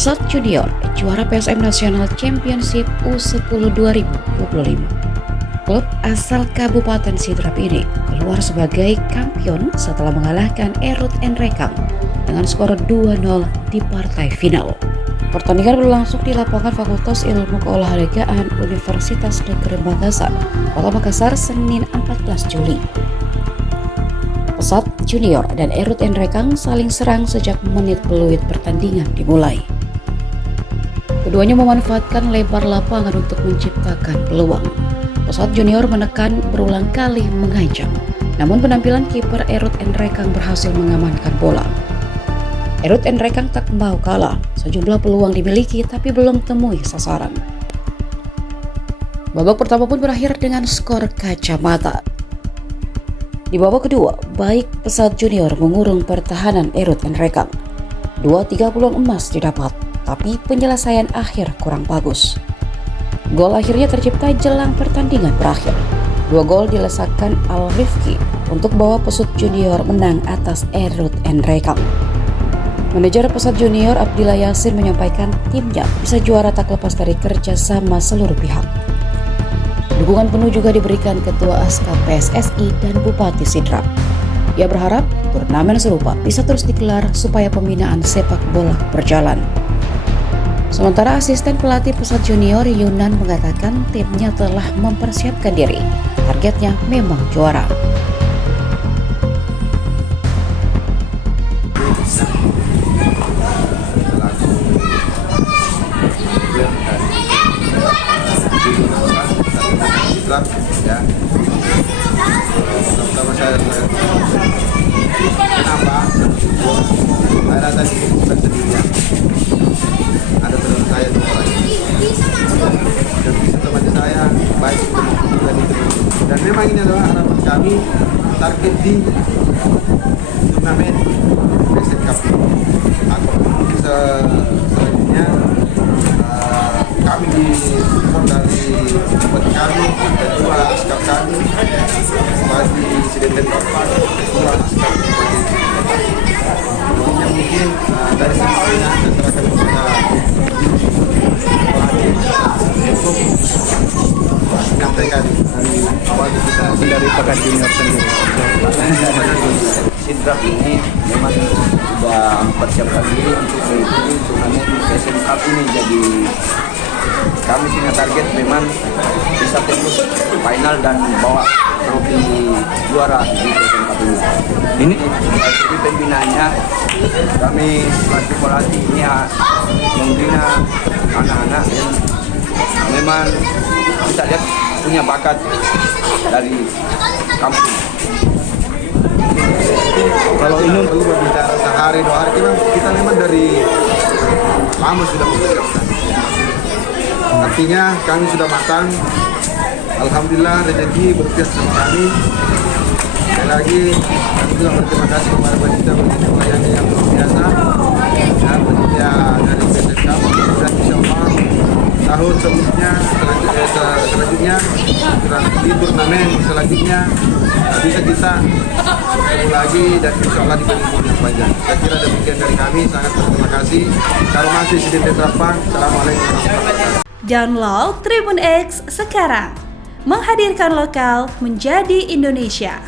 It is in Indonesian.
Pesat Junior juara PSM National Championship U10 2025. Klub asal Kabupaten Sidrap ini keluar sebagai kampion setelah mengalahkan Erut Enrekang dengan skor 2-0 di partai final. Pertandingan berlangsung di lapangan Fakultas Ilmu Keolahragaan Universitas Negeri Makassar, Kota Makassar, Senin 14 Juli. Pesat Junior dan Erut Enrekang saling serang sejak menit peluit pertandingan dimulai. Keduanya memanfaatkan lebar lapangan untuk menciptakan peluang. Pesat Junior menekan berulang kali mengancam, namun penampilan kiper Erut Enrekang berhasil mengamankan bola. Erut Enrekang tak mau kalah, sejumlah peluang dimiliki tapi belum temui sasaran. Babak pertama pun berakhir dengan skor kacamata. Di babak kedua, baik Pesat Junior mengurung pertahanan Erut Enrekang. 2-3 peluang emas didapat, tapi penyelesaian akhir kurang bagus. Gol akhirnya tercipta jelang pertandingan berakhir. 2 gol dilesakkan Al Rifki untuk bawa Pesut Junior menang atas Erut Enrekang. Manajer Pesat Junior Abdillah Yasin menyampaikan timnya bisa juara tak lepas dari kerjasama seluruh pihak. Dukungan penuh juga diberikan Ketua Askap PSSI dan Bupati Sidrap. Ia berharap turnamen serupa bisa terus digelar supaya pembinaan sepak bola berjalan. Sementara asisten pelatih Pesat Junior Yunan mengatakan timnya telah mempersiapkan diri. Targetnya memang juara. Ya, sama saya kenapa saya rasa bukan sendirian, ada teman saya dua orang dan teman saya baik dan memang ini adalah harapan kami target di turnamen PSM Cup atau selanjutnya kami di support dari buat kami kedua askap kami bagi Sidenten Bapak kedua askap yang mungkin dari semuanya antara kami bisa untuk menyampaikan dari awal kita dari Pekan Junior sendiri. Sidrap ini memang sudah mempersiapkan diri untuk mengikuti turnamen PSM Cup ini, jadi kami punya target memang bisa tembus final dan bawa trofi juara di PSM Cup ini. Ini dari pembinaannya kami selaku pelatih ini membina anak-anak yang memang kita lihat punya bakat dari kampung. Kalau ini perlu berbicara sehari 2 hari kita memang dari lama sudah mempersiapkan. Artinya kami sudah matang. Alhamdulillah rezeki berpihak sama kami. Sekali lagi kami juga berterima kasih kepada Baginda melayani yang luar biasa dan penyedia dari PSM Cup. Dan insya Allah tahun selanjutnya di turnamen selanjutnya bisa kita ketemu lagi dan insya Allah di pengumuman yang panjang. Saya kira demikian dari kami, sangat berterima kasih. Karomasi Sidenten Bapak. Assalamualaikum warahmatullahi wabarakatuh. Download Tribun X sekarang, menghadirkan lokal menjadi Indonesia.